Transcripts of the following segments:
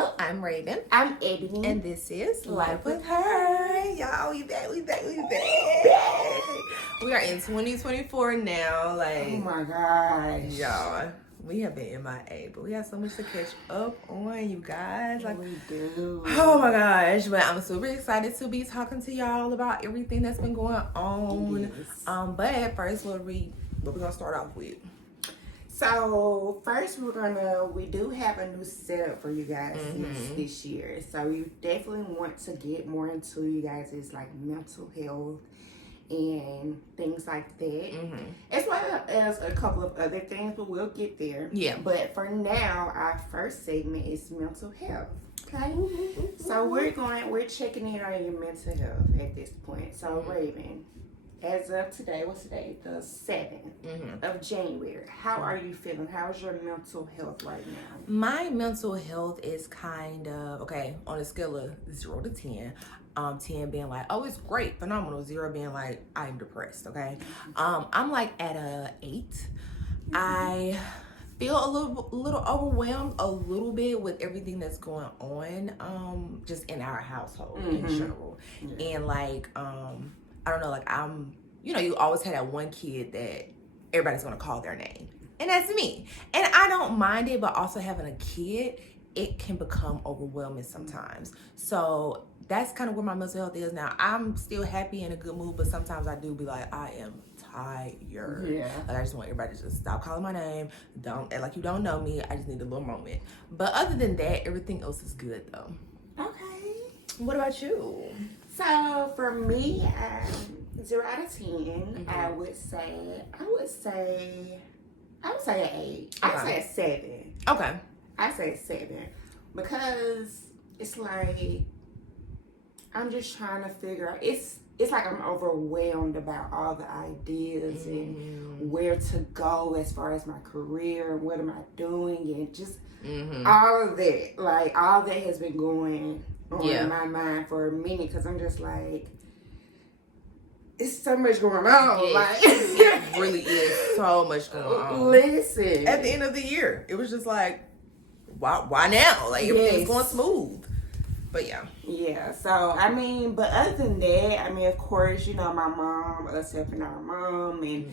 Layla. I'm Raven. I'm Ebony. And this is Life with Her. Y'all, we back. We are in 2024 now. Like, oh my gosh. y'all, we have been MIA, but we have so much to catch up on, you guys. Like, we do. Oh my gosh, but I'm super excited to be talking to y'all about everything that's been going on. Yes. But first, what we gonna start off with? So first we do have a new setup for you guys this year. So you definitely want to get more into you guys' like mental health and things like that, as well as a couple of other things, but we'll get there. Yeah. But for now, our first segment is mental health. Okay. So we're checking in on your mental health at this point. So Raven, as of today, what's today? The 7th of January. How are you feeling? How's your mental health right now? My mental health is kind of, okay, on a scale of 0 to 10. 10 being like, oh, it's great, phenomenal. 0 being like, I'm depressed, okay? I'm like at a 8. I feel a little overwhelmed a little bit with everything that's going on, just in our household in general. And like, I don't know, like you always had that one kid that everybody's gonna call their name. And that's me. And I don't mind it, but also having a kid, it can become overwhelming sometimes. So that's kind of where my mental health is now. I'm still happy in a good mood, but sometimes I do be like, I am tired. Yeah. Like I just want everybody to just stop calling my name. Don't act like you don't know me. I just need a little moment. But other than that, everything else is good though. Okay. What about you? So for me, 0 out of 10, I would say an 8. I would say a 7. Okay. I say 7 because it's like I'm just trying to figure out. It's like I'm overwhelmed about all the ideas and where to go as far as my career and what am I doing and just all of that. Like all that has been going on in my mind for a minute because I'm just like, it's so much going on. Yes. Like it really is so much going on. Listen, at the end of the year, it was just like, why now? Like everything's going smooth. But yeah. So I mean, but other than that, I mean, of course, my mom, us helping our mom and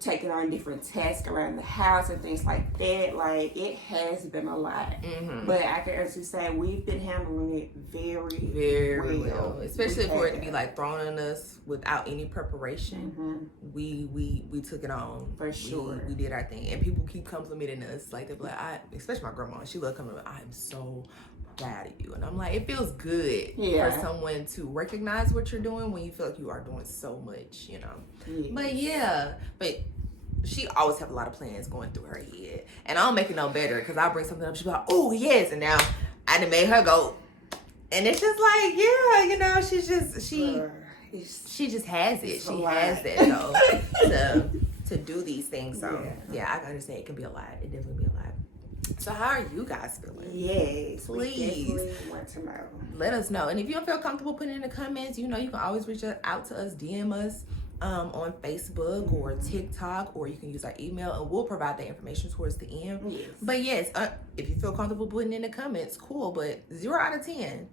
taking on different tasks around the house and things like that. Like it has been a lot, but I can honestly say we've been handling it very, very well. Especially for it to be like thrown on us without any preparation. We took it on for sure. We did our thing, and people keep complimenting us. Like they're like, especially my grandma, she loved coming. I'm so proud of you, and I'm like, it feels good for someone to recognize what you're doing when you feel like you are doing so much, but she always have a lot of plans going through her head, and I don't make it no better because I bring something up, she's like, oh yes, and now I done made her go, and it's just like, she's just she just has it, she has that though to do these things. So yeah, I can understand it can be a lot. It definitely be a lot. So how are you guys feeling? Yes, please we definitely want to know. Let us know. And if you don't feel comfortable putting in the comments, you can always reach out to us, DM us on Facebook or TikTok, or you can use our email and we'll provide that information towards the end. Yes. But yes, if you feel comfortable putting in the comments, cool. But 0 out of 10.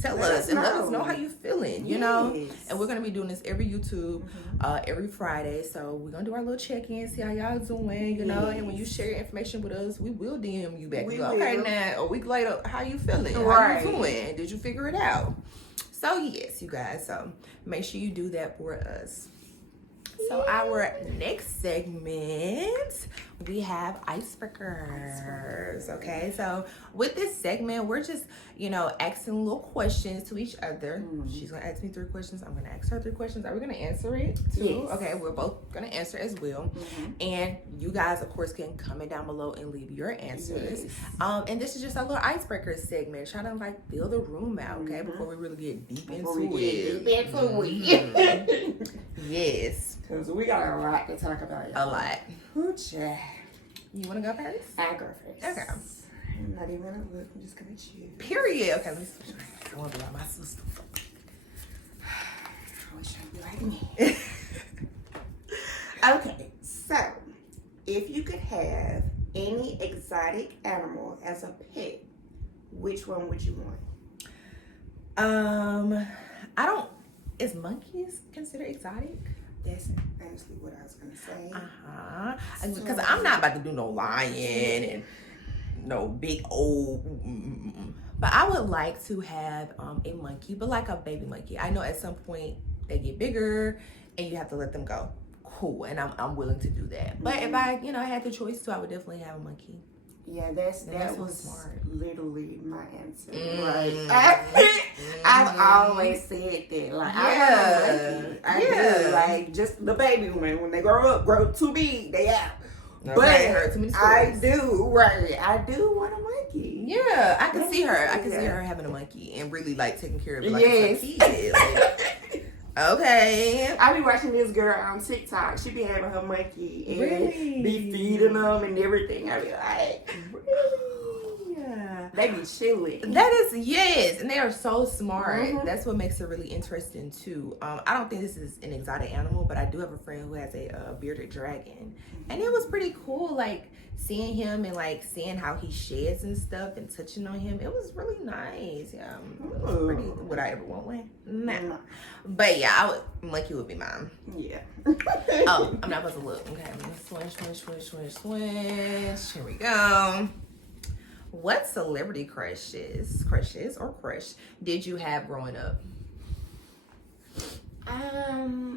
Tell us and let us know how you feeling, And we're gonna be doing this every YouTube, every Friday. So we're gonna do our little check-in, see how y'all doing, And when you share your information with us, we will DM you back. Okay, now a week later, how you feeling? How you doing? Did you figure it out? So yes, you guys. So make sure you do that for us. So our next segment, we have icebreakers. Okay, so with this segment, we're just, asking little questions to each other. She's gonna ask me 3 questions. I'm gonna ask her 3 questions. Are we gonna answer it too? Yes. Okay, we're both gonna answer as well. And you guys, of course, can comment down below and leave your answers. Yes. And this is just a little icebreaker segment, trying to fill the room out, okay, before we really get deep into it. Yes. Because we got a lot to talk about, y'all. A lot. Hoochie. You want to go first? I go first. Okay. I'm not even going to look. I'm just going to choose. Period. Okay, let's switch. I want to be like my sister. I wish I'd be like me. Okay, so if you could have any exotic animal as a pet, which one would you want? I don't. Is monkeys considered exotic? That's honestly what I was gonna say. Because I'm not about to do no lion and no big old. But I would like to have a monkey, but like a baby monkey. I know at some point they get bigger and you have to let them go. Cool, and I'm willing to do that. But if I had the choice to, I would definitely have a monkey. Yeah, that was smart. Literally my answer. I've always said that. Like, I want a monkey. I do. Like, just the baby one. When they grow too big, they out. Okay, but heard too many stories. I do want a monkey. Yeah, I can see her. I can see her having a monkey and really like taking care of it like it's a kid. Like, okay. I be watching this girl on TikTok. She be having her monkey and really? be feeding them and everything. I be like, really? Yeah. They be chilling. That is, yes, and they are so smart. Mm-hmm. That's what makes it really interesting too. I don't think this is an exotic animal, but I do have a friend who has a bearded dragon, and it was pretty cool. Like seeing him and like seeing how he sheds and stuff and touching on him. It was really nice. Yeah, it was pretty. Would I ever want one? Nah. But yeah, monkey would be mine. Yeah. Oh, I'm not supposed to look. Okay, I'm gonna switch. Here we go. What celebrity crushes or crush did you have growing up?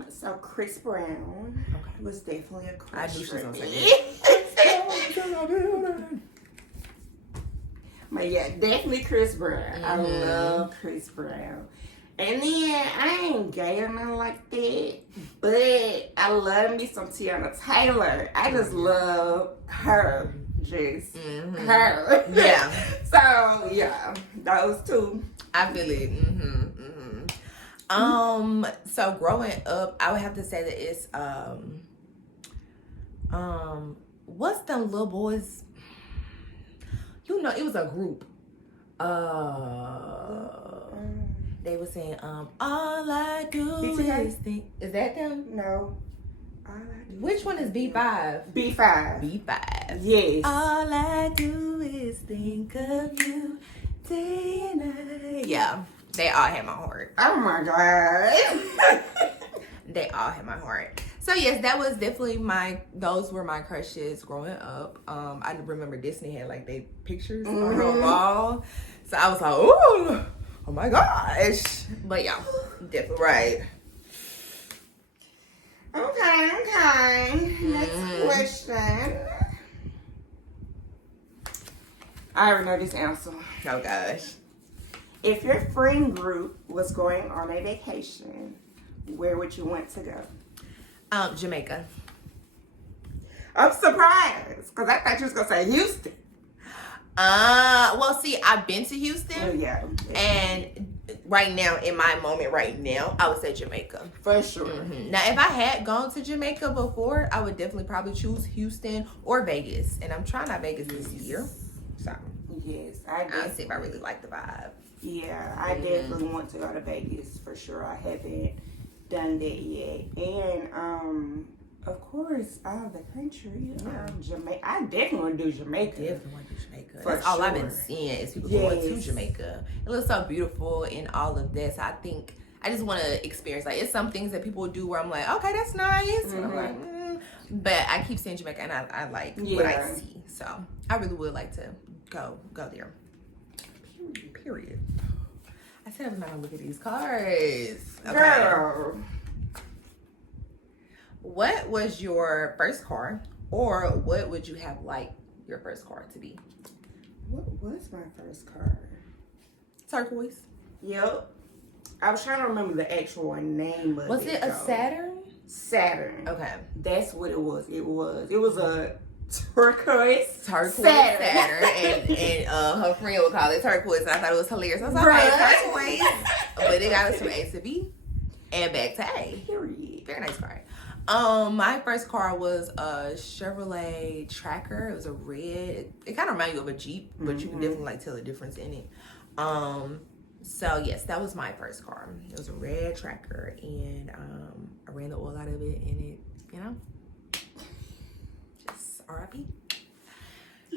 So Chris Brown was definitely a crush. I knew she was gonna for say me. that. But yeah, definitely Chris Brown. I love Chris Brown. And then I ain't gay or nothing like that, but I love me some Tiana Taylor. I just love her. Just her. Yeah. So yeah, those two. I feel it. So growing up, I would have to say that it's what's them little boys? It was a group. They were saying all I do BTS? is think. Is that them? No. Which one is B5? B5. B5. Yes. All I do is think of you day and night. Yeah, they all had my heart. Oh my God. They all had my heart. So yes, that was definitely those were my crushes growing up. I remember Disney had like they pictures on her wall. So I was like, oh my gosh. But yeah, definitely right. Okay. Next question. I already know this answer. Oh gosh. If your friend group was going on a vacation, where would you want to go? Jamaica. I'm surprised because I thought you was gonna say Houston. Well, see, I've been to Houston. Oh yeah. And right now, in my moment right now, I would say Jamaica. For sure. Now, if I had gone to Jamaica before, I would definitely probably choose Houston or Vegas. And I'm trying out Vegas this year. So, yes, I'll see if I really like the vibe. Yeah, I definitely want to go to Vegas for sure. I haven't done that yet. And of course, out of the country, Jamaica. I definitely want to do Jamaica. Definitely want to do Jamaica. For That's all I've sure. been seeing is people going to Jamaica. It looks so beautiful and all of this. I think I just want to experience. Like, it's some things that people do where I'm like, okay, that's nice. And I'm like, But I keep saying Jamaica, and I like what I see. So I really would like to go there. Period. I said I'm not gonna look at these cards. Okay. Girl. What was your first car, or what would you have liked your first car to be? What was my first car? Turquoise. Yep. I was trying to remember the actual name of it. Was it a Saturn? Saturn. Okay. That's what it was. It was a turquoise Saturn. and her friend would call it turquoise, and I thought it was hilarious. I was like, okay, turquoise. But it got us from A to B and back to A. Period. Very nice car. My first car was a Chevrolet Tracker. It was a red. It kind of reminded you of a Jeep, but you can definitely like tell the difference in it. So yes, that was my first car. It was a red Tracker, and I ran the oil out of it, and it, just R.I.P.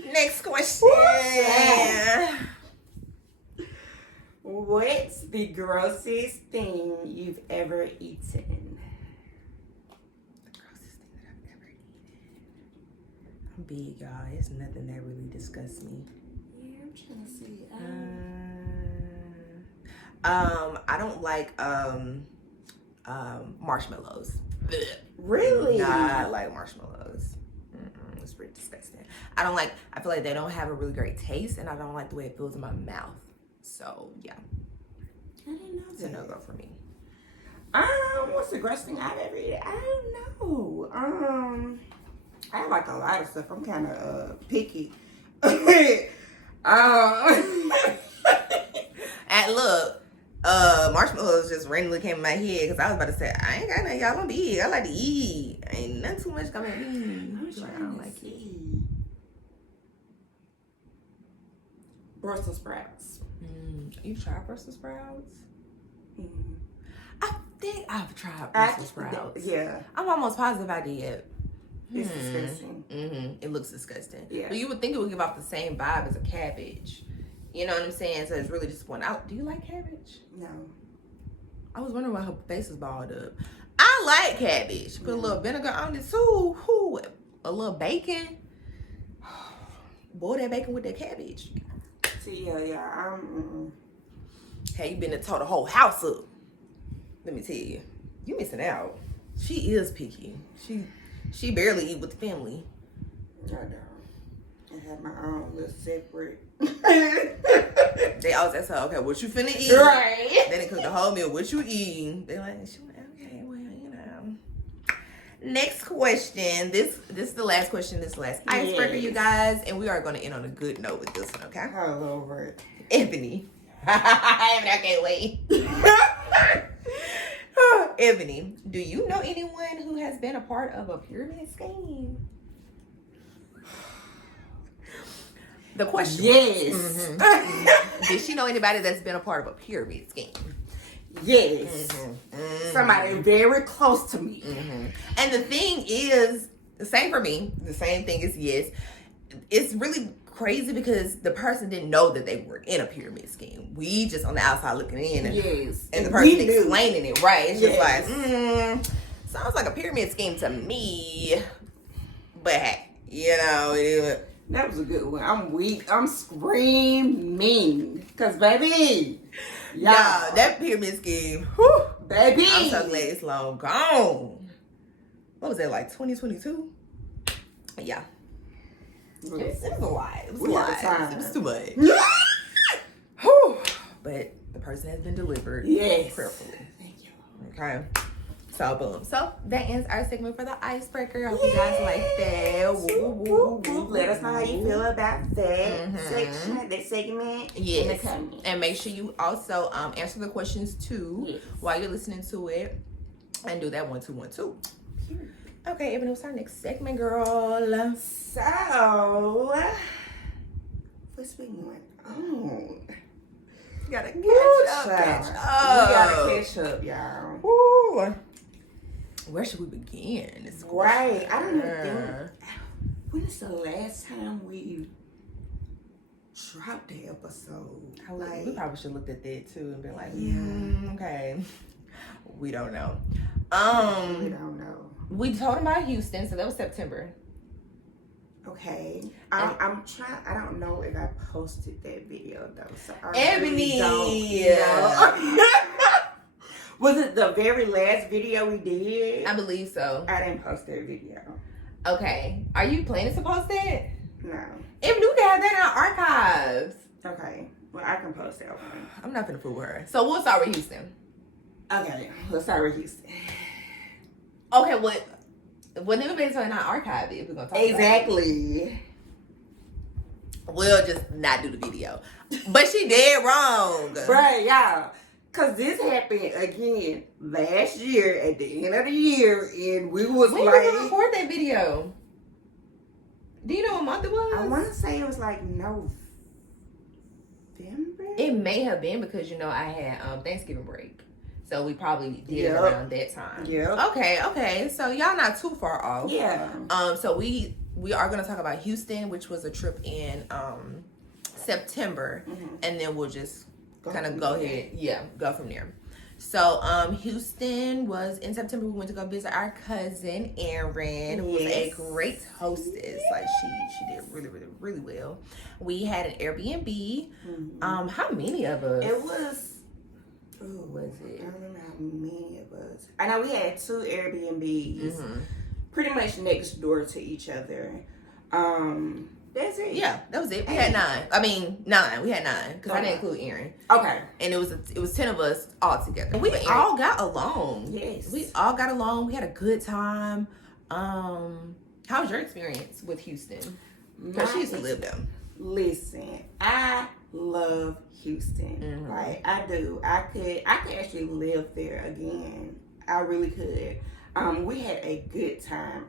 Next question. What's the grossest thing you've ever eaten? The grossest thing that I've ever eaten. I'm big, y'all. It's nothing that really disgusts me. Yeah, I'm trying to see. I don't like marshmallows. Really? Not like marshmallows. It's pretty disgusting. I feel like they don't have a really great taste, and I don't like the way it feels in my mouth. So yeah, I didn't know it's a that. no-go for me. What's the grossest thing I've ever eaten? I don't know. I have like a lot of stuff. I'm kind of picky. And look, marshmallows just randomly came in my head because I was about to say I ain't got nothing. Y'all don't be. I like to eat. Ain't nothing too much coming at me. I don't like it. Brussels sprouts. You tried Brussels sprouts? Mm. I think I've tried Brussels sprouts. Yeah. I'm almost positive I did. It's disgusting. It looks disgusting. Yeah. But you would think it would give off the same vibe as a cabbage. You know what I'm saying? So it's really just one out. Do you like cabbage? No. I was wondering why her face is balled up. I like cabbage. Put a little vinegar on it too. A little bacon. Boil that bacon with that cabbage. See, yeah. Hey, you been to tow the whole house up. Let me tell you. You missing out. She is picky. She barely eat with the family. I don't. I have my own little separate. They always ask her, okay, what you finna eat? Right. Then they cook the whole meal. What you eating? They're like, okay, well, you know. Next question. This is the last question. This is the last icebreaker, you guys. And we are going to end on a good note with this one, okay? All over it. Ebony. I can't wait. Ebony, do you know anyone who has been a part of a pyramid scheme? The question. Yes. Did she know anybody that's been a part of a pyramid scheme? Yes. Somebody very close to me. And the thing is, the same for me. The same thing is yes. It's really crazy because the person didn't know that they were in a pyramid scheme. We just on the outside looking in. Yes. And the person We knew. explaining it, right? It's just Yes. like, sounds like a pyramid scheme to me. But hey, you know, it That was a good one. I'm weak. I'm screaming. Because, baby. yeah, that pyramid scheme, whew, Baby. I'm so glad it's long gone. What was that, like 2022? Yeah. It was a lot. It was a We had lot. a time. It was too much. Whew. But the person has been delivered Yes. prayerfully. Thank you. Okay. So boom. So that ends our segment for the icebreaker. I hope you guys like that. Woo, woo, woo, Let us know how you feel about that Mhm. section, that segment. Yes. In the comments. And make sure you also answer the questions too Yes. while you're listening to it. And do that 1, 2, 1, 2. Okay, Ebony, what's our next segment, girl? So, what's been going on? You gotta catch Woo, up, child. catch We up. gotta catch up, y'all. Woo. Where should we begin? This Right. I don't even question? think. When is the last time we dropped the episode? We probably should look at that too and be like, Yeah. okay. We don't know. We don't know. We told him about Houston, so that was September. Okay. I'm trying. I don't know if I posted that video though. So I Ebony. really don't know. Was it the very last video we did? I believe so. I didn't post that video. Okay. Are you planning to post it? No. If you can have that in our archives. Okay. Well, I can post that one. I'm not gonna fool with her. So we'll start with Houston. Okay. Let's start with Houston. Okay, what? Well, never been to not archive it if we're gonna talk Exactly. about it. We'll just not do the video. But she dead wrong. Right, y'all. Because this happened again last year at the end of the year, and we was When like, did we record that video? Do you know what month it was? I want to say it was like November. It may have been because I had Thanksgiving break, so we probably did it Yep. around that time. Yep. Okay. So y'all not too far off. Yeah. So we are gonna talk about Houston, which was a trip in September, Mhm. and then we'll just kind of go ahead. Yeah, go from there. So, Houston was in September. We went to go visit our cousin Erin, who was a great hostess. Like she did really, really, really well. We had an Airbnb. How many of us? It was. Who was it? I don't remember how many of us. I know we had 2 Airbnbs, pretty much next door to each other. That's it. Yeah, that was it. We had 9. I mean, 9. We had 9 because I didn't include Erin. Okay. And it was 10 of us all together. We all got along. Yes. We all got along. We had a good time. How was your experience with Houston? Because she used to live there. Listen, I love Houston. Like I do. I could actually live there again. I really could. We had a good time.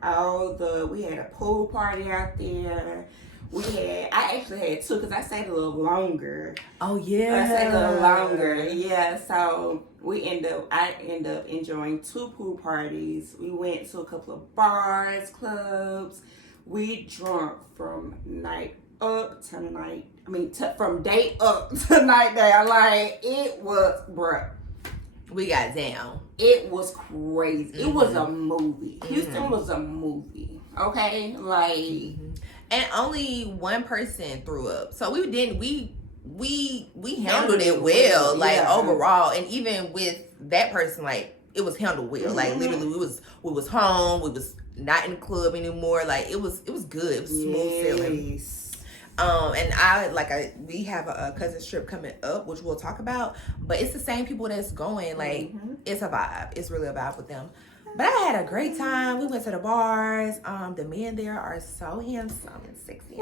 We had a pool party out there. I actually had 2 because I stayed a little longer. Oh yeah. I stayed a little longer. Yeah. So I end up enjoying 2 pool parties. We went to a couple of bars, clubs. We drunk from night up to night. From day up to night down. Like it was, bruh. We got down. It was crazy. It was a movie. Houston was a movie. Okay, like. And only one person threw up. So we handled it well, like overall. And even with that person, like it was handled well. Like literally we was home, we was not in the club anymore. Like it was good. It was smooth sailing. And we have a cousin trip coming up, which we'll talk about. But it's the same people that's going. Like it's a vibe. It's really a vibe with them. But I had a great time. We went to the bars. The men there are so handsome and sexy.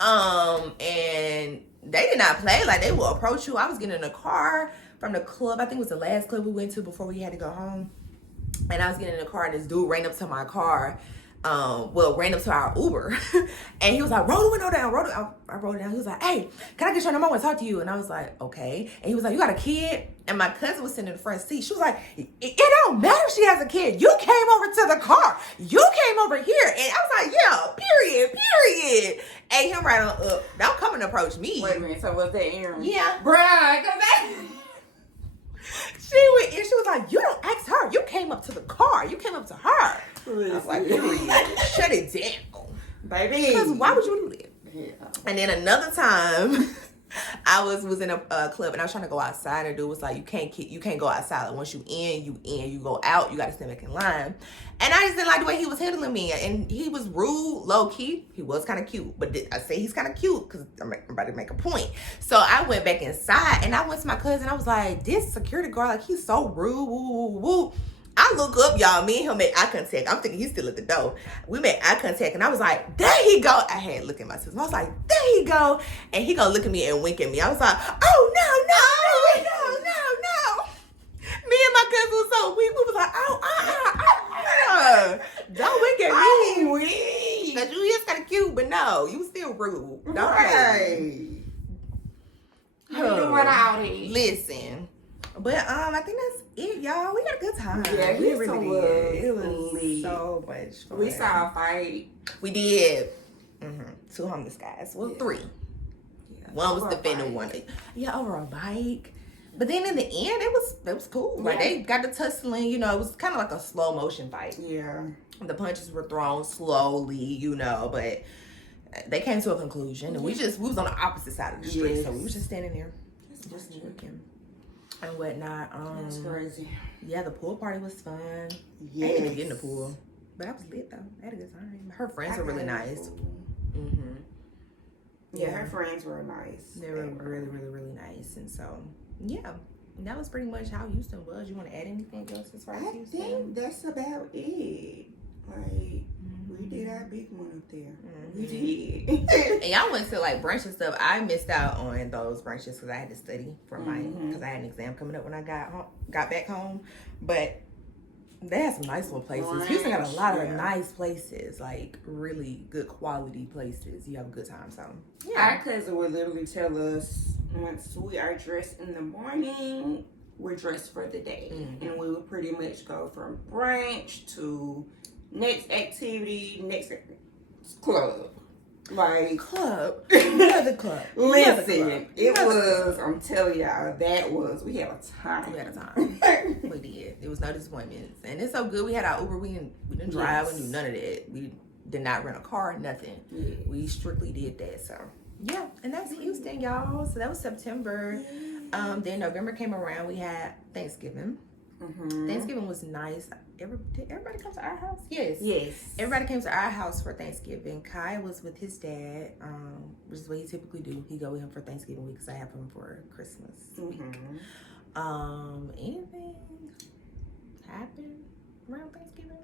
And they did not play. Like they will approach you. I was getting in a car from the club. I think it was the last club we went to before we had to go home. And I was getting in the car, and this dude ran up to my car. Ran up to our Uber and he was like, roll the window down, I rolled it down. He was like, hey, can I get your number? I want to talk to you. And I was like, okay. And he was like, you got a kid? And my cousin was sitting in the front seat. She was like, it don't matter if she has a kid. You came over to the car. You came over here. And I was like, yeah, period. Ate him right on up. Don't come and approach me. Wait a minute, so was that Erin? Yeah. Bruh, come back. She was like, you don't ask her. You came up to the car. You came up to her. I was like, shut it down. Baby. Because why would you live? Yeah. And then another time, I was in a club and I was trying to go outside, and dude was like, you can't go outside. Like, once you in. You go out, you got to stand back in line. And I just didn't like the way he was handling me. And he was rude, low key. He was kind of cute. But I say he's kind of cute because I'm about to make a point. So I went back inside and I went to my cousin. I was like, this security guard, like, he's so rude. Woo, woo, woo. I look up, y'all. Me and him made eye contact. I'm thinking he's still at the door. We made eye contact, and I was like, there he go. I had to look at my sister. I was like, there he go. And he gonna look at me and wink at me. I was like, oh, no. Me and my cousin was so weak. We was like, don't wink at me. Because you is kind of cute, but no, you still rude. Don't Right. Listen. But I think that's it, y'all. We had a good time. Yeah, we really did. It was lit. so much fun. We saw a fight. We did. 2 homeless guys. Well, 3. Yeah, one was defending one. Yeah, over a bike. But then in the end, it was cool. Like they got to tussling. You know, it was kind of like a slow motion fight. Yeah. The punches were thrown slowly. You know, but they came to a conclusion, and we was on the opposite side of the street, so we was just standing there, just looking. And whatnot. That's crazy. Yeah, the pool party was fun. Yeah. I didn't even get in the pool, but I was lit though. I had a good time. Her friends were really nice. Yeah, her friends were nice. They were really, really, really nice. And so, yeah, that was pretty much how Houston was. You want to add anything else as far as Houston? I think that's about it. Like, we did our big one up there. We did. And y'all went to like brunch and stuff. I missed out on those brunches because I had to study for because I had an exam coming up when I got back home. But they had some nice little places. Houston got a lot of nice places, like really good quality places. You have a good time. So our cousin would literally tell us once we are dressed in the morning, we're dressed for the day, and we would pretty much go from brunch to next activity, next club. Like Club. Another club. Listen, it was, I'm telling y'all, we had a time. We had a time. We did. There was no disappointments. And it's so good. We had our Uber. We didn't drive. Yes. We knew none of that. We did not rent a car, nothing. Yes. We strictly did that. So, yeah. And that's Houston, y'all. So that was September. Then November came around. We had Thanksgiving. Mm-hmm. Thanksgiving was nice. Did everybody come to our house? Yes. Yes. Everybody came to our house for Thanksgiving. Kai was with his dad, which is what he typically do. He go with him for Thanksgiving week because I have him for Christmas week. Anything happened around Thanksgiving?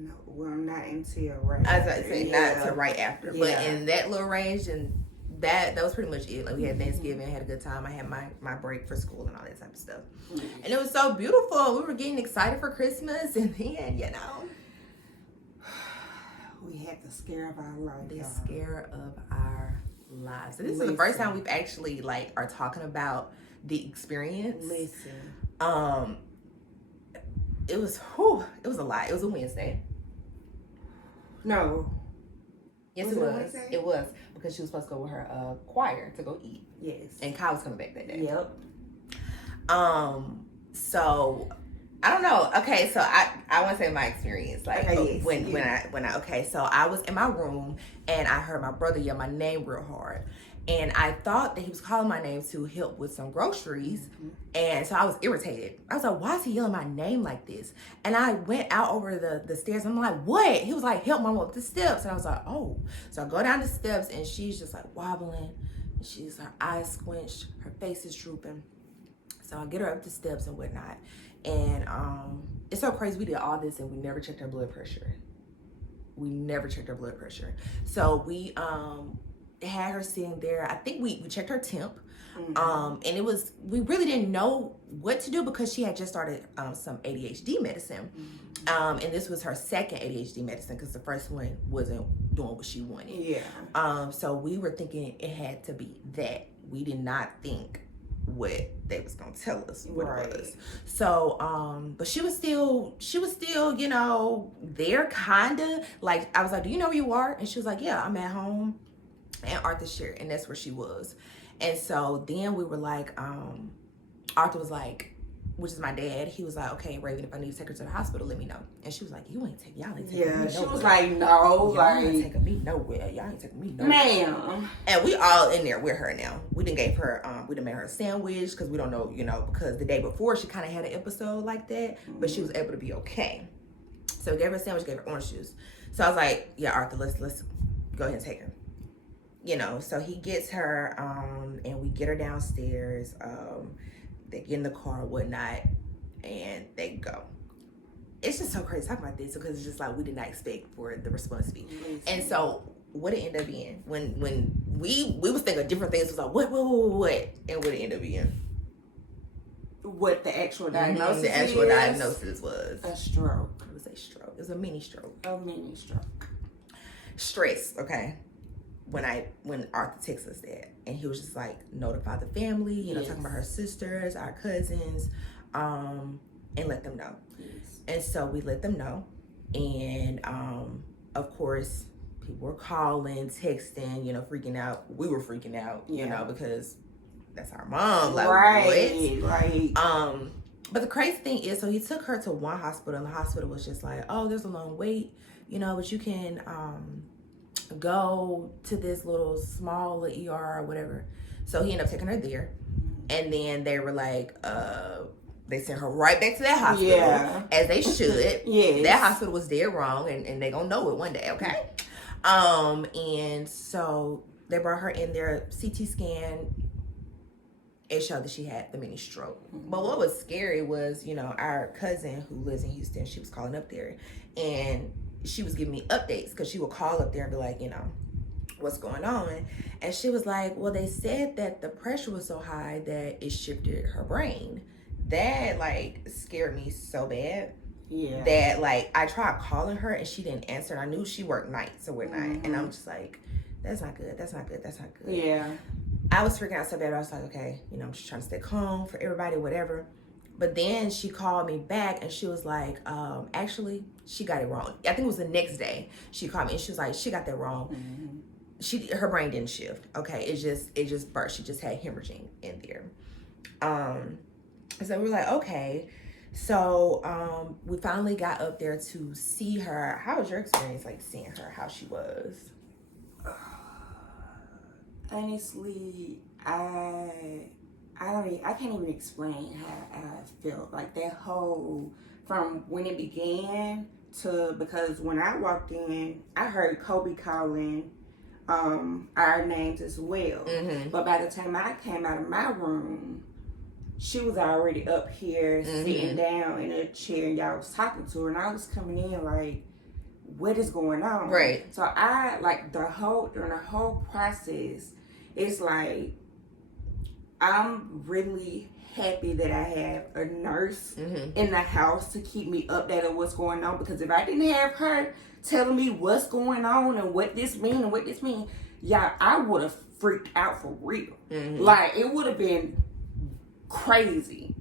No, well, not until right. I was about to say yeah. not to right after, Yeah. but in that little range, and that was pretty much it. Like we had Thanksgiving, had a good time. I had my break for school and all that type of stuff, and it was so beautiful. We were getting excited for Christmas, and then we had the scare of our life. the scare of our lives. So this is the first time we've actually are talking about the experience. Listen. It was a lot. It was a Wednesday. No. Yes, Was it it a was. Wednesday? It was because she was supposed to go with her choir to go eat, Yes. and Kyle was coming back that day. Yep. So I don't know. Okay, so I want to say my experience. So I was in my room and I heard my brother yell my name real hard. And I thought that he was calling my name to help with some groceries. Mm-hmm. And so I was irritated. I was like, why is he yelling my name like this? And I went out over the stairs. I'm like, what? He was like, help mama up the steps. And I was like, oh. So I go down the steps and she's just like wobbling. Her eyes squinched. Her face is drooping. So I get her up the steps and whatnot. And it's so crazy. We did all this and we never checked her blood pressure. So we had her sitting there. I think we checked her temp. And we really didn't know what to do because she had just started some ADHD medicine. And this was her second ADHD medicine because the first one wasn't doing what she wanted. Yeah. So we were thinking it had to be that. We did not think what they was gonna tell us what it was. So but she was still there kinda. Like I was like, do you know where you are? And she was like, yeah, I'm at home and Arthur's chair, and that's where she was. And so then we were like, Arthur was like, which is my dad, he was like, okay, Raven, if I need to take her to the hospital, let me know. And she was like, y'all ain't taking me nowhere. Yeah, she was like, no, y'all ain't taking me nowhere. Ma'am. And we all in there with her now. We done gave her, we done made her a sandwich because we don't know, because the day before she kind of had an episode like that, but she was able to be okay. So we gave her a sandwich, gave her orange juice. So I was like, yeah, Arthur, let's go ahead and take her. So he gets her, and we get her downstairs. They get in the car and whatnot, and they go. It's just so crazy talking about this because it's just like we did not expect for the response to be. And so what it ended up being when we was thinking of different things, was like what, and what it ended up being. What the actual diagnosis? The actual diagnosis was a stroke. It was a stroke. It was a mini stroke. A mini stroke. Stress. Okay. When Arthur texted us that, and he was just like, notify the family, talking about her sisters, our cousins, and let them know. Yes. And so we let them know, and of course people were calling, texting, freaking out. We were freaking out, because that's our mom, like right. But the crazy thing is, so he took her to one hospital, and the hospital was just like, oh, there's a long wait, but you can go to this little small ER or whatever. So he ended up taking her there, and then they were like, they sent her right back to that hospital, as they should. Yes. That hospital was dead wrong, and they gonna know it one day, okay? And so they brought her in there, CT scan. It showed that she had the mini stroke. But what was scary was, our cousin who lives in Houston, she was calling up there, and she was giving me updates because she would call up there and be like, what's going on? And she was like, well, they said that the pressure was so high that it shifted her brain. That scared me so bad. Yeah. That I tried calling her and she didn't answer. And I knew she worked nights or whatnot. And I'm just like, that's not good. Yeah. I was freaking out so bad. I was like, okay, I'm just trying to stay calm for everybody, whatever. But then she called me back and she was like, actually, she got it wrong. I think it was the next day. She called me and she was like, she got that wrong. Her brain didn't shift. Okay, it just burst. She just had hemorrhaging in there. So we're like, okay. So we finally got up there to see her. How was your experience, like seeing her, how she was? Honestly, I can't even explain how I felt. Like that whole, from when it began to, because when I walked in, I heard Kobe calling our names as well. But by the time I came out of my room, she was already up here sitting down in a chair, and y'all was talking to her, and I was coming in like, what is going on? Right. So I, like, during the whole process, it's like, I'm really happy that I have a nurse in the house to keep me updated on what's going on, because if I didn't have her telling me what's going on and what this means, yeah, I would have freaked out for real. Like, it would have been crazy.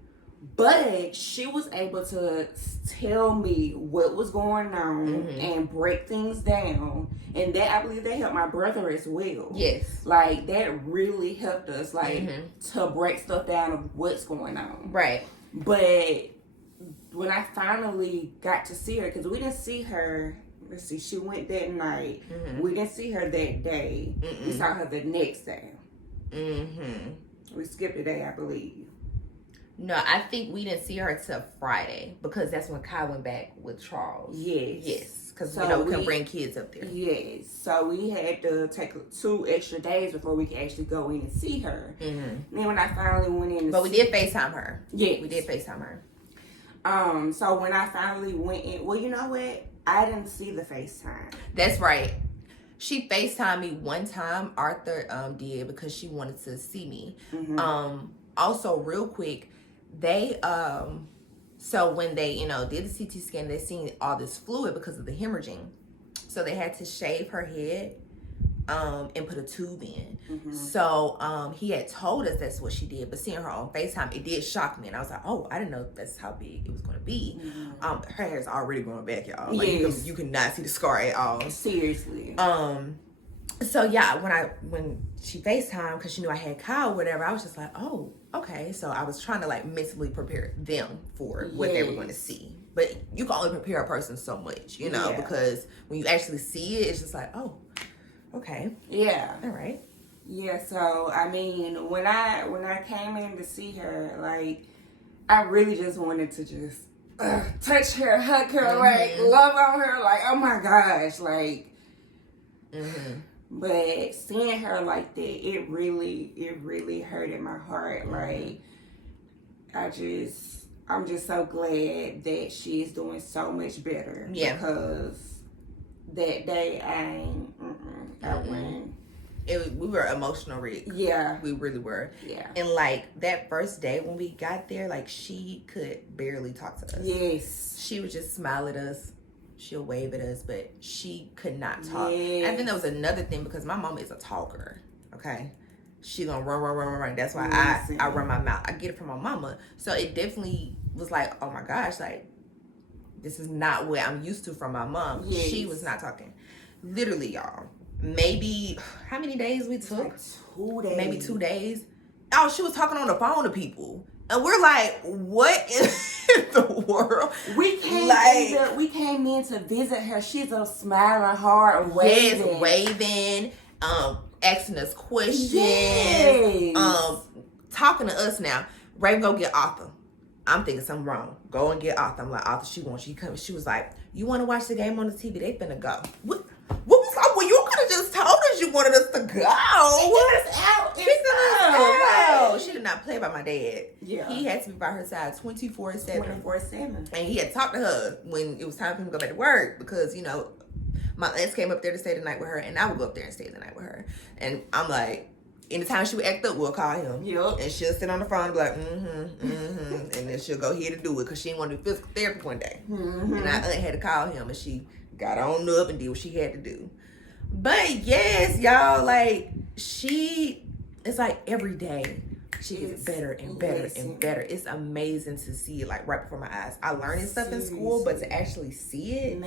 But she was able to tell me what was going on and break things down. And that, I believe, that helped my brother as well. Yes. Like, that really helped us, like, to break stuff down of what's going on. Right. But when I finally got to see her, because we didn't see her, she went that night. We didn't see her that day. We saw her the next day. We skipped a day, I believe. No, I think we didn't see her till Friday, because that's when Kai went back with Charles. Yes. Because, we couldn't bring kids up there. Yes. So we had to take 2 extra days before we could actually go in and see her. Then when I finally went in... But we did FaceTime her. Yes. We did FaceTime her. So when I finally went in... Well, you know what? I didn't see the FaceTime. That's right. She FaceTimed me one time. Arthur did, because she wanted to see me. Also, real quick, they... So when they, did the CT scan, they seen all this fluid because of the hemorrhaging. So they had to shave her head and put a tube in. So he had told us that's what she did. But seeing her on FaceTime, it did shock me. And I was like, oh, I didn't know that's how big it was going to be. Her hair is already growing back, y'all. Like, you cannot see the scar at all. Seriously. So yeah, when she FaceTime, because she knew I had Kyle or whatever, I was just like, oh, okay. So I was trying to, like, mentally prepare them for what they were going to see. But you can only prepare a person so much, because when you actually see it, it's just like, oh, okay. Yeah. All right. Yeah, so, I mean, when I came in to see her, like, I really just wanted to just touch her, hug her, like, love on her, like, oh my gosh, like... But seeing her like that, it really hurted my heart. Like, I'm just so glad that she is doing so much better. Yeah. Because that day, I went. We were emotional, Rick. Yeah. We really were. Yeah. And, like, that first day when we got there, like, she could barely talk to us. Yes. She would just smile at us. She'll wave at us, but she could not talk. Yes. I think that was another thing, because my mama is a talker, okay? She gonna run. That's why I run my mouth. I get it from my mama. So it definitely was like, oh my gosh, like, this is not what I'm used to from my mom. Yes. She was not talking. Literally, y'all. Maybe, how many days we took? Like 2 days. Maybe 2 days. Oh, she was talking on the phone to people. And we're like, what in the world? We came in to visit her. She's a smiling hard, waving. Yes, waving, asking us questions, talking to us now. Raven, go get Arthur. I'm thinking something wrong. Go and get Arthur. I'm like, Arthur, she comes. She was like, you want to watch the game on the TV? They finna go. What was up? Well, you could have just told us you wanted us to go. She did not play by my dad. Yeah. He had to be by her side 24/7. 24/7. And he had talked to her when it was time for him to go back to work, because, my aunts came up there to stay the night with her, and I would go up there and stay the night with her. And I'm like, anytime she would act up, we'll call him. Yep. And she'll sit on the phone and be like, and then she'll go here to do it, because she didn't want to do physical therapy one day. And I had to call him, and she got on up and did what she had to do. But yes, y'all, like, it's like every day She gets better and better and better. It's amazing to see it like right before my eyes. I learned stuff in school, but to actually see it,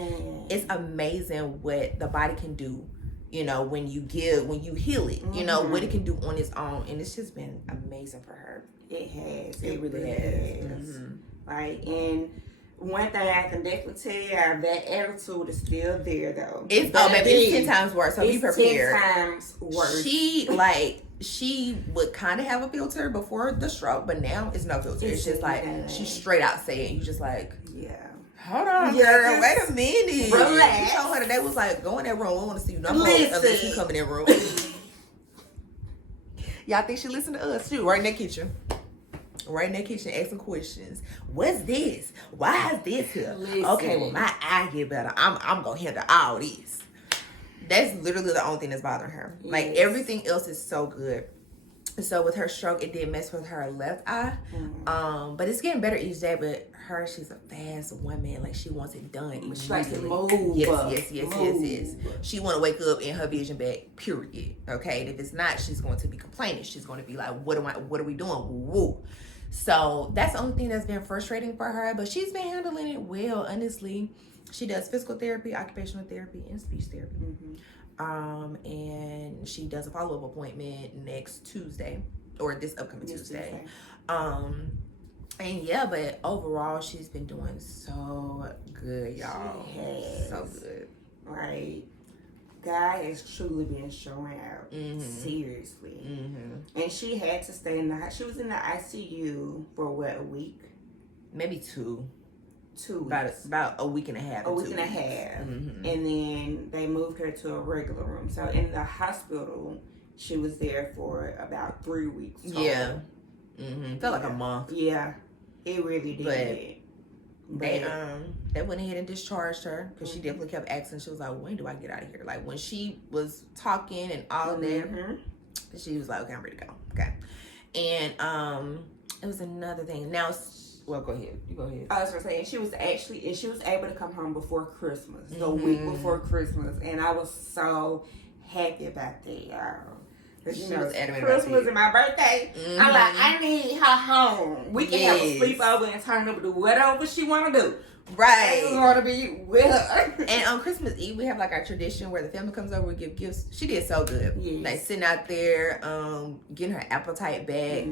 it's amazing what the body can do. You know, when you heal it, you know, what it can do on its own. And it's just been amazing for her. It has. It really has. Like, and one thing I can definitely tell you, that attitude is still there, though. Baby, it's 10 times worse, so be prepared. 10 times worse. She would kind of have a filter before the stroke, but now it's no filter. It's just like, she's straight out saying, you just like, hold on, girl, wait a minute. Relax. You told her that they was like, go in that room. I want to see you no more unless you come in that room. Y'all think she listened to us too? Right in that kitchen. Right in that kitchen asking questions. What's this? Why is this here? Listen. Okay, well, my eye get better. I'm going to handle all this. That's literally the only thing that's bothering her. Yes. Like, everything else is so good. So with her stroke, it did mess with her left eye. But it's getting better each day. But she's a fast woman. Like, she wants it done immediately. She likes to move. Yes. She want to wake up in her vision back, period. Okay? And if it's not, she's going to be complaining. She's going to be like, what are we doing? Woo. So that's the only thing that's been frustrating for her. But she's been handling it well, honestly. She does physical therapy, occupational therapy, and speech therapy. And she does a follow-up appointment next Tuesday, or this upcoming Tuesday. And yeah, but overall, she's been doing so good, y'all. She has. So good. Right. God has truly been showing out. Seriously. And she had to stay she was in the ICU for what, a week? Maybe 2 weeks. About a week and a half. And then they moved her to a regular room. So in the hospital, she was there for about 3 weeks. Total. Yeah. Felt like a month. Yeah. It really did. But they went ahead and discharged her because she definitely kept asking. She was like, when do I get out of here? Like, when she was talking and all that, she was like, okay, I'm ready to go. Okay. And it was another thing. Now, well, go ahead. You go ahead. I was saying she was able to come home before Christmas, the week before Christmas, and I was so happy about that, y'all. She was adamant Christmas and my birthday. I'm like, I need her home. We can have a sleepover and turn up and do whatever she want to do. Right. I want to be with her. And on Christmas Eve, we have like our tradition where the family comes over, we give gifts. She did so good. Yes. Like sitting out there, getting her appetite back.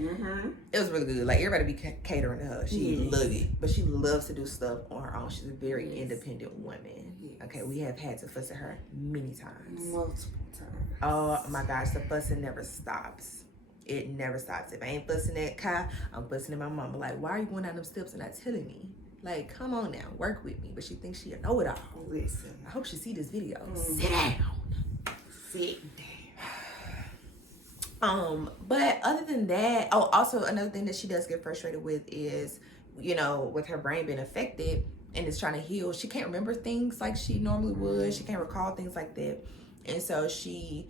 It was really good. Like everybody be catering to her. She loved it. But she loves to do stuff on her own. She's a very independent woman. Okay, we have had to fuss at her many times. Multiple times. Oh my gosh, the fussing never stops. It never stops. If I ain't fussing at Kai, I'm fussing at my mama. Like, why are you going down them steps and not telling me? Like, come on now, work with me. But she thinks she know it all. Listen. I hope she see this video. Sit down. Sit down. But other than that, also another thing that she does get frustrated with is, you know, with her brain being affected and it's trying to heal, she can't remember things like she normally would. She can't recall things like that. And so she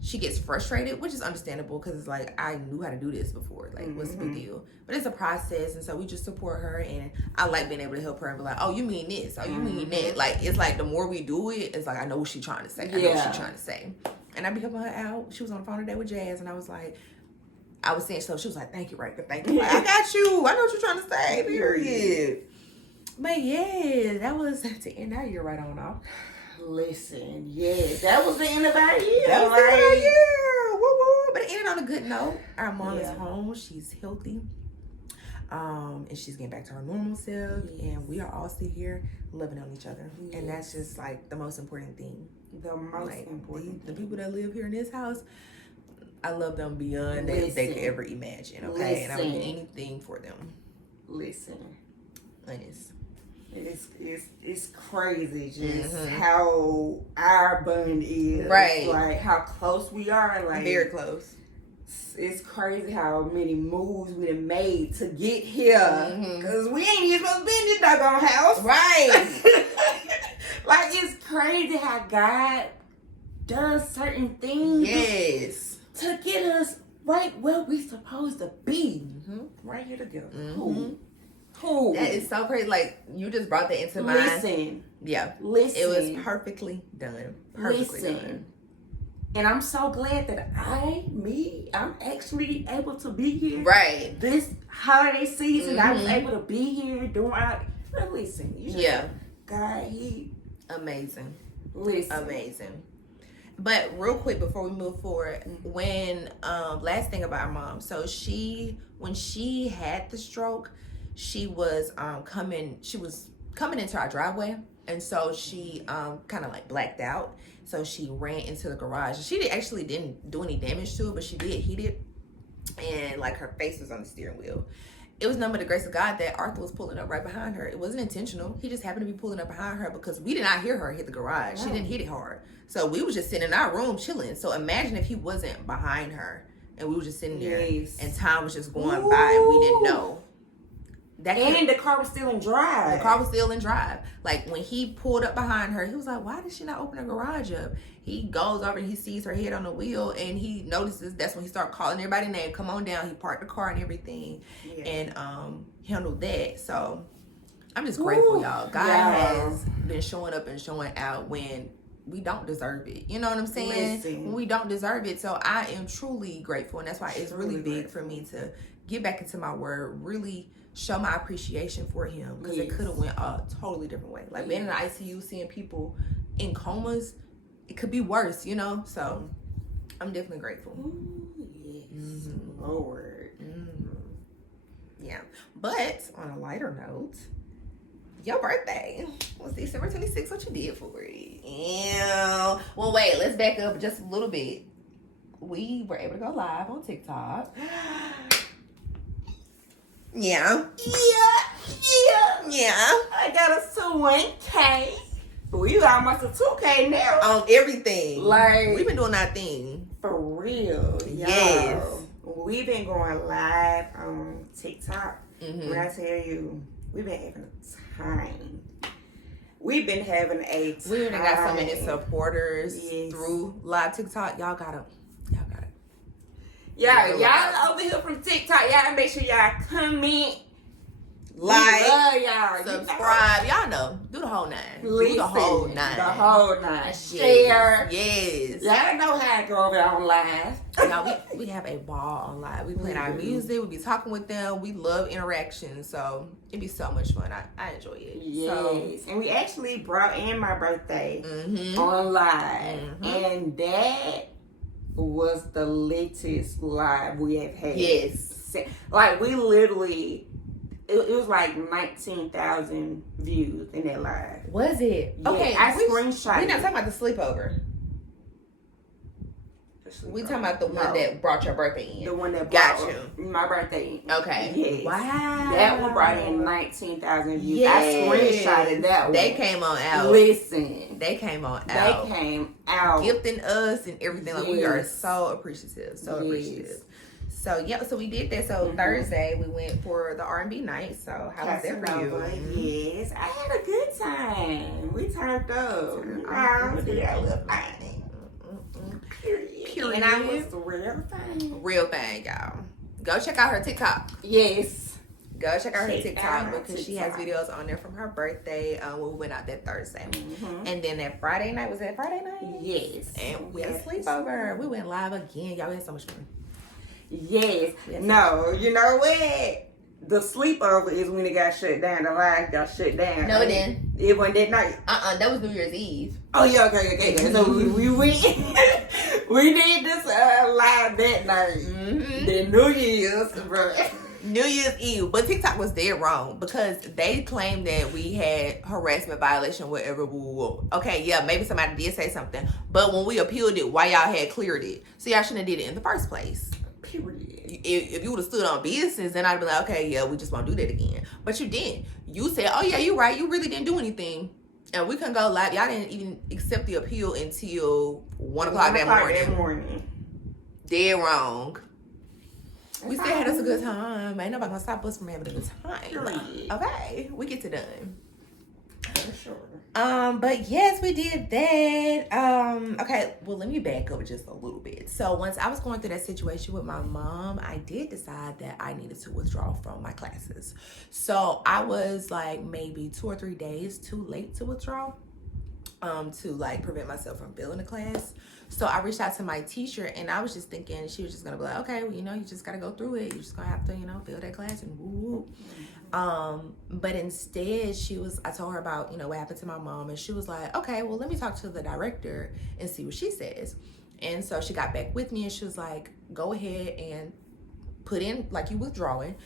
gets frustrated, which is understandable because it's like, I knew how to do this before. Like, what's the big deal? But it's a process, and so we just support her, and I like being able to help her and be like, oh, you mean this? Oh, you mean that? Like, it's like the more we do it, it's like, I know what she's trying to say. I know what she's trying to say. And I be helping her out. She was on the phone today with Jazz, and I was saying stuff. She was like, thank you, Riker, thank you. Like, I got you. I know what you're trying to say, period. But yeah, that was to end our year right on off. Listen, yes, that was the end of our year. That was the end of our year. Woo woo. But it ended on a good note. Our mom is home. She's healthy. And she's getting back to her normal self. And we are all still here loving on each other. And that's just like the most important thing. The most important the people that live here in this house, I love them beyond that they could ever imagine. Okay. And I would do anything for them. Listen. Honest. It's crazy just how our bond is. Right. Like how close we are. Like very close. It's crazy how many moves we have made to get here. Cause we ain't even supposed to be in this doggone house. Right. Like it's crazy how God does certain things. Yes. To get us right where we supposed to be. Right here together. Who? That is so crazy. Like, you just brought that into mind. Listen. Yeah. Listen. It was perfectly done. Perfectly done. And I'm so glad that I'm actually able to be here. Right. This holiday season, I was able to be here doing all. But listen, God, He amazing. Listen, amazing. But real quick before we move forward, when last thing about our mom, so when she had the stroke, she was coming into our driveway, and so she kind of like blacked out. So she ran into the garage. She didn't do any damage to it, but she did hit it, and like her face was on the steering wheel. It was none but the grace of God that Arthur was pulling up right behind her. It wasn't intentional. He just happened to be pulling up behind her because we did not hear her hit the garage. She didn't hit it hard. So we was just sitting in our room chilling. So imagine if he wasn't behind her and we were just sitting there and time was just going by and we didn't know. And the car was still in drive. The car was still in drive. Like when he pulled up behind her, he was like, why did she not open her garage up? He goes over and he sees her head on the wheel and he notices. That's when he started calling everybody's name. Come on down. He parked the car and everything and handled that. So I'm just grateful, y'all. God has been showing up and showing out when we don't deserve it. You know what I'm saying? When we don't deserve it. So I am truly grateful. And that's why it's really big for me to get back into my word, really show my appreciation for him, because it could have went a totally different way. Like being in the ICU, seeing people in comas, it could be worse, you know? So I'm definitely grateful. Ooh, yes. Lord. Yeah. But on a lighter note, your birthday was December 26th. What you did for it? Yeah. Well, wait, let's back up just a little bit. We were able to go live on TikTok. Yeah. I got us to 1K. We almost to 2K now. On everything. Like, we've been doing our thing. For real. Yes. We've been going live on TikTok. When I tell you, we've been having a time. We've been having a time. We even got so many supporters through live TikTok. Y'all got it. Y'all over here from TikTok. Y'all make sure y'all comment, like, y'all, subscribe. Y'all know. Do the whole nine. Listen, do the whole nine. The whole nine. Share. Yes. Y'all know how to go over on live. Y'all, we have a ball on live. We playing our music. We be talking with them. We love interaction. So it'd be so much fun. I enjoy it. Yes. And we actually brought in my birthday on live. And that was the latest live we have had. Yes. Like we literally, it was like 19,000 views in that live. Was it? Yeah, okay. I screenshot. We're not talking about the sleepover. We talking about the one that brought your birthday in. The one that got you my birthday in. Okay. Yes. Wow. That one brought in 19,000 views. Yes. I screenshotted that one. They came on out. Listen. They came on out. They came out. Gifting us and everything. Like we are so appreciative. So appreciative. So so we did that. So Thursday we went for the R&B night. So how was that for you? Yes. I had a good time. We turned up. Period. And I was the real thing. Real thing, y'all. Go check out her TikTok. Yes. Go check out her TikTok because she has videos on there from her birthday when we went out that Thursday. And then that Friday night, was that Friday night? Yes. And we had a sleepover. We went live again. Y'all, we had so much fun. Yes. No, you know what? The sleepover is when it got shut down. The live got shut down. No, it didn't. It wasn't that night. That was New Year's Eve. Oh, yeah, okay. So we went, we did this live that night. Then New Year's, bro. New Year's Eve, but TikTok was dead wrong because they claimed that we had harassment violation, whatever. Okay, yeah, maybe somebody did say something, but when we appealed it, why y'all had cleared it? So y'all shouldn't have did it in the first place. Period. If you would have stood on business, then I'd be like, okay, yeah, we just won't do that again. But you didn't. You said, oh yeah, you're right. You really didn't do anything. And we couldn't go live. Y'all didn't even accept the appeal until 1 o'clock that morning. Dead wrong. We still had us a good time. Ain't nobody gonna stop us from having a good time. Okay, we get to done. For sure. But yes, we did that. Okay, well, let me back up just a little bit. So once I was going through that situation with my mom, I did decide that I needed to withdraw from my classes. So I was like maybe 2 or 3 days too late to withdraw, to like prevent myself from failing the class. So I reached out to my teacher, and I was just thinking she was just gonna be like, okay, well, you know, you just gotta go through it. You're just gonna have to, you know, fill that class and woo. But instead I told her about, you know, what happened to my mom, and she was like, okay, well, let me talk to the director and see what she says. And so she got back with me, and she was like, go ahead and put in like you withdrawing,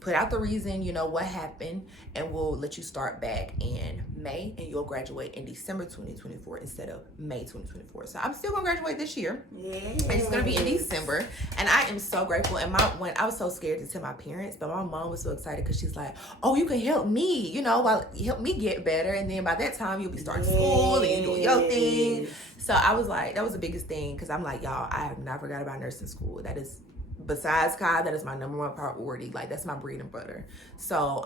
put out the reason, you know, what happened, and we'll let you start back in May, and you'll graduate in December 2024 instead of May 2024. So I'm still gonna graduate this year. Yeah. And it's gonna be in December, and I am so grateful. And when I was so scared to tell my parents, but my mom was so excited because she's like, "Oh, you can help me, you know, help me get better, and then by that time you'll be starting school and you doing your thing." So I was like, that was the biggest thing, because I'm like, y'all, I have not forgot about nursing school. That is, besides Kai, that is my number one priority. Like, that's my bread and butter. So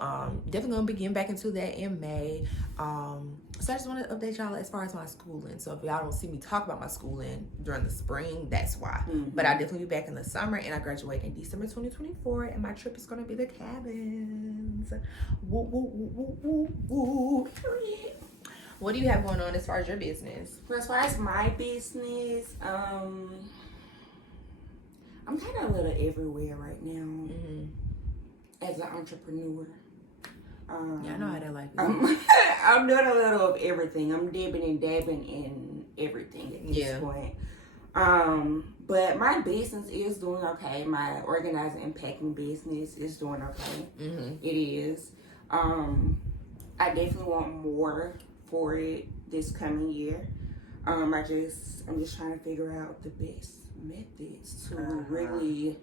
definitely gonna be getting back into that in May. So I just want to update y'all as far as my schooling. So if y'all don't see me talk about my schooling during the spring, that's why. But I definitely be back in the summer, and I graduate in December 2024, and my trip is gonna be the cabins. Woo, woo, woo, woo, woo, woo. What do you have going on as far as your business? Well, as far as my business, I'm kind of a little everywhere right now as an entrepreneur. Yeah, I know how that like is. I'm doing a little of everything. I'm dipping and dabbing in everything at this point. But my business is doing okay. My organizing and packing business is doing okay. It is. I definitely want more for it this coming year. I'm just trying to figure out the best methods to really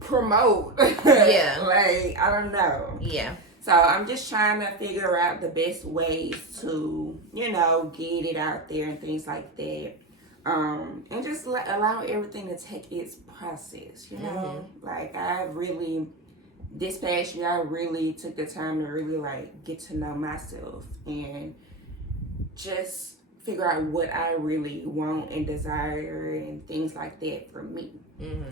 promote. Yeah. Like, I don't know. Yeah. So I'm just trying to figure out the best ways to, you know, get it out there and things like that. And just allow everything to take its process, you know? Like, this past year, I really took the time to really, like, get to know myself and just figure out what I really want and desire and things like that for me.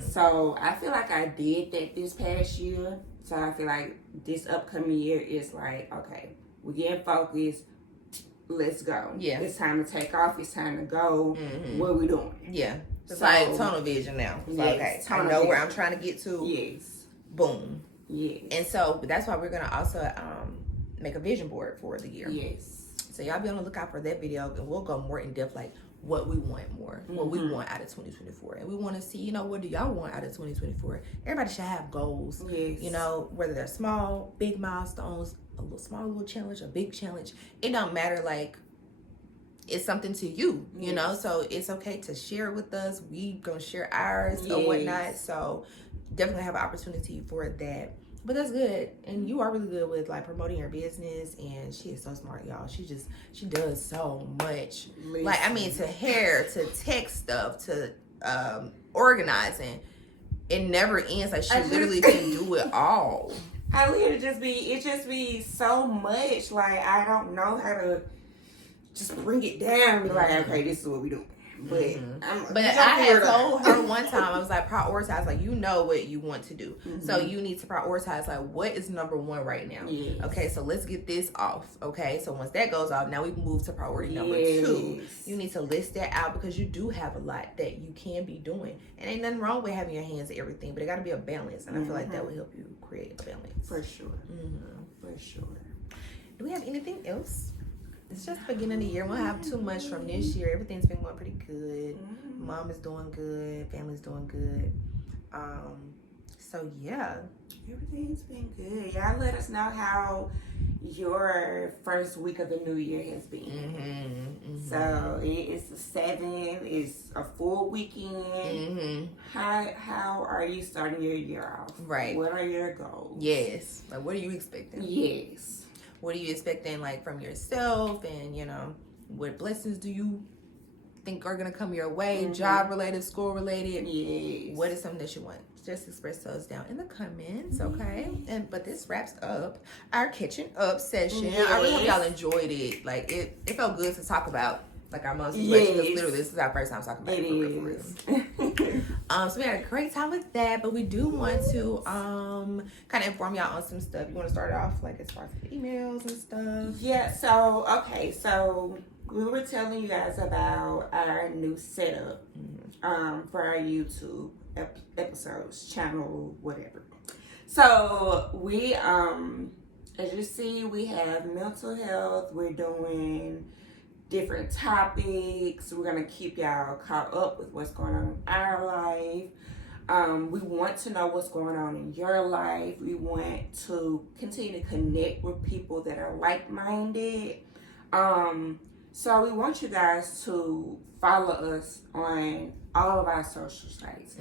So I feel like I did that this past year. So I feel like this upcoming year is like, okay, we're getting focused. Let's go. Yeah. It's time to take off. It's time to go. What are we doing? Yeah. It's like tunnel vision now. It's like, okay, I know where I'm trying to get to. Yes. Boom. Yes. And so that's why we're going to also make a vision board for the year. Yes. So y'all be on the lookout for that video, and we'll go more in depth, like what we want more, what we want out of 2024. And we want to see, you know, what do y'all want out of 2024? Everybody should have goals. Yes. You know, whether they're small, big milestones, a little challenge, a big challenge. It don't matter, like, it's something to you, you know? So it's okay to share it with us. We gonna share ours or whatnot. So definitely have an opportunity for that. But that's good. And you are really good with, like, promoting your business. And she is so smart, y'all. She does so much. Listen. Like, I mean, to hair, to tech stuff, to organizing. It never ends. Like, she literally can do it all. I literally it just be so much. Like, I don't know how to just bring it down and be like, okay, this is what we do. But I had told her one time, I was like, prioritize, like, you know what you want to do. So you need to prioritize, like, what is number one right now? Yes. Okay, so let's get this off. Okay, so once that goes off, now we move to priority number 2. You need to list that out, because you do have a lot that you can be doing. And ain't nothing wrong with having your hands in everything, but it got to be a balance. And I feel like that will help you create a balance. For sure. For sure. Do we have anything else? It's just the beginning of the year. We won't have too much from this year. Everything's been going pretty good. Mom is doing good. Family's doing good. So yeah. Everything's been good. Y'all let us know how your first week of the new year has been. So it is the 7th. It's a full weekend. How are you starting your year off? Right. What are your goals? Yes. Like, what are you expecting? Yes. What are you expecting, like, from yourself? And, you know, what blessings do you think are going to come your way? Job related, school related? Yes. What is something that you want? Just express those down in the comments, okay? But this wraps up our catching up session. I really hope y'all enjoyed it. Like, it felt good to talk about, like, our most because literally this is our first time talking about it for real. So we had a great time with that, but we do want to kind of inform y'all on some stuff. You want to start off, like, as far as the emails and stuff? Yeah, so we were telling you guys about our new setup for our YouTube episodes, channel, whatever. So we, as you see, we have mental health. We're doing different topics. We're gonna keep y'all caught up with what's going on in our life. We want to know what's going on in your life. We want to continue to connect with people that are like-minded. So we want you guys to follow us on all of our social sites.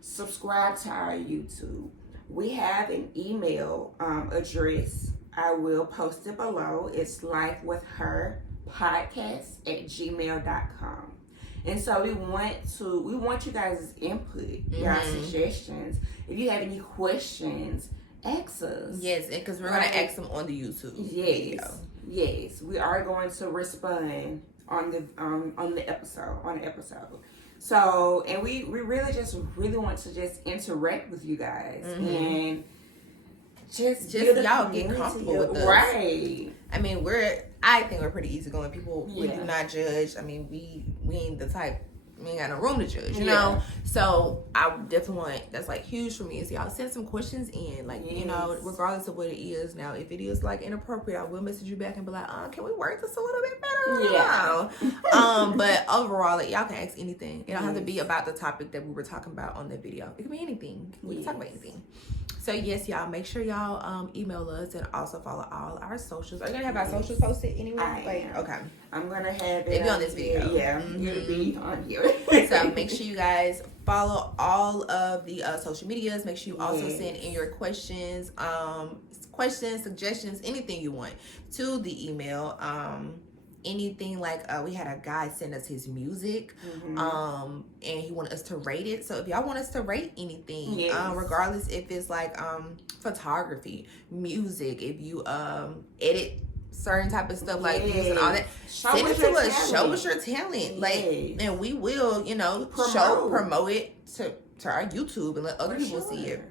Subscribe to our YouTube. We have an email address. I will post it below. It's lifewithherpodcast@gmail.com. And so we want you guys' input, your suggestions. If you have any questions, ask us. Yes, because we're gonna ask them on the YouTube video. Yes, we are going to respond on the episode. So, and we really want to just interact with you guys and just y'all get comfortable with us. Right. I mean, I think we're pretty easygoing people. We do not judge. I mean, we ain't the type. We ain't got no room to judge, you know. So I definitely want, that's like huge for me, is y'all send some questions in, like you know, regardless of what it is. Now, if it is like inappropriate, I will message you back and be like, can we work this a little bit better? Yeah. But overall, like, y'all can ask anything. It don't have to be about the topic that we were talking about on the video. It can be anything. We can talk about anything. So yes, y'all, make sure y'all email us and also follow all our socials. Are you gonna have our socials posted anyway? Okay. I'm gonna have it. It'll be on this video. Yeah, it'll be on here. So make sure you guys follow all of the social medias. Make sure you also send in your questions, suggestions, anything you want to the email. Anything like we had a guy send us his music, and he wanted us to rate it. So if y'all want us to rate anything, regardless if it's like photography, music, if you edit certain type of stuff like this and all that, send it to us. Show us your talent, like, and we will, you know, promote it to our YouTube and let other people see it.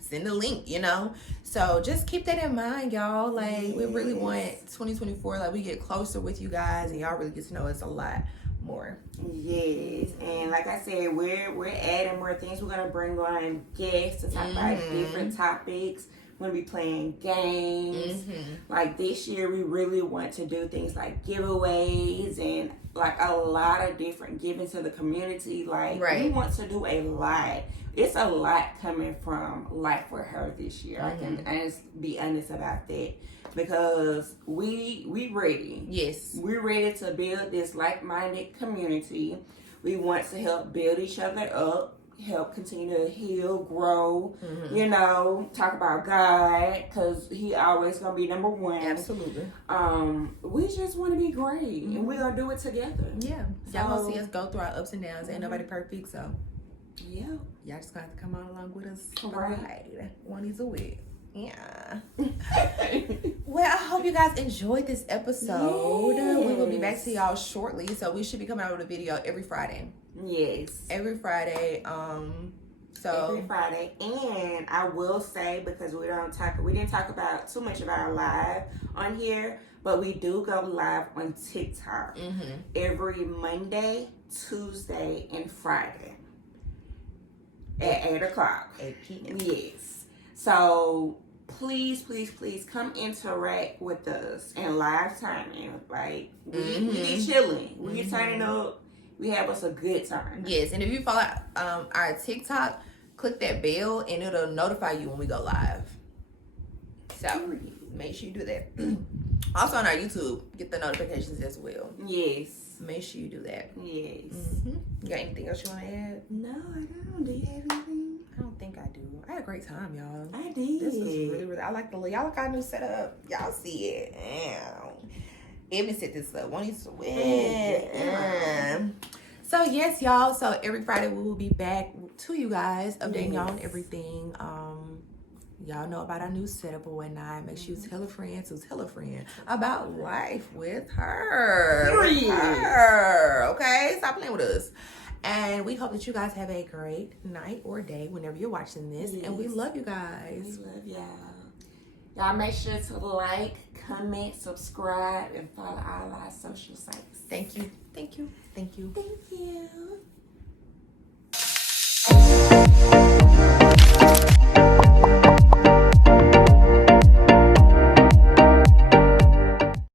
Send the link, you know. So just keep that in mind, y'all. Like, we really want 2024, like, we get closer with you guys and y'all really get to know us a lot more. Yes, and like I said, we're adding more things. We're gonna bring on guests to talk about different topics. We're gonna be playing games. Like this year, we really want to do things like giveaways and like a lot of different giving to the community. Like we want to do a lot. It's a lot coming from Life with Her this year. I can be honest about that, because we ready. Yes, we're ready to build this like-minded community. We want to help build each other up, help continue to heal, grow, you know, talk about God, because he always gonna be number one. Absolutely. We just want to be great, and we're gonna do it together. Yeah, y'all gonna see us go through our ups and downs. Ain't nobody perfect, so yeah, y'all just gonna have to come on along with us. Right. One is a week. Yeah. Well, I hope you guys enjoyed this episode. We will be back to y'all shortly, so we should be coming out with a video every Friday. Yes, every Friday. Every Friday, and I will say, because we didn't talk about too much of our live on here, but we do go live on TikTok every Monday, Tuesday, and Friday at 8 o'clock. 8 p.m. Yes. So please come interact with us and live timing. Like we be chilling, we be turning up. We have us a good time. Yes, and if you follow our TikTok, click that bell and it'll notify you when we go live. So make sure you do that. Also on our YouTube, get the notifications as well. Yes. Make sure you do that. Yes. You got anything else you want to add? No, I don't. Do you have anything? I don't think I do. I had a great time, y'all. I did. This was really, I like y'all like our new setup. Y'all see it. Even set this up. Won't he sweat? So yes, y'all. So every Friday we will be back to you guys, updating y'all on everything. Y'all know about our new setup or whatnot. Make sure you tell a friend about Life with Her. Okay, stop playing with us. And we hope that you guys have a great night or day whenever you're watching this. And we love you guys. We love y'all. Y'all make sure to like, comment, subscribe, and follow all our social sites. Thank you. Thank you. Thank you. Thank you.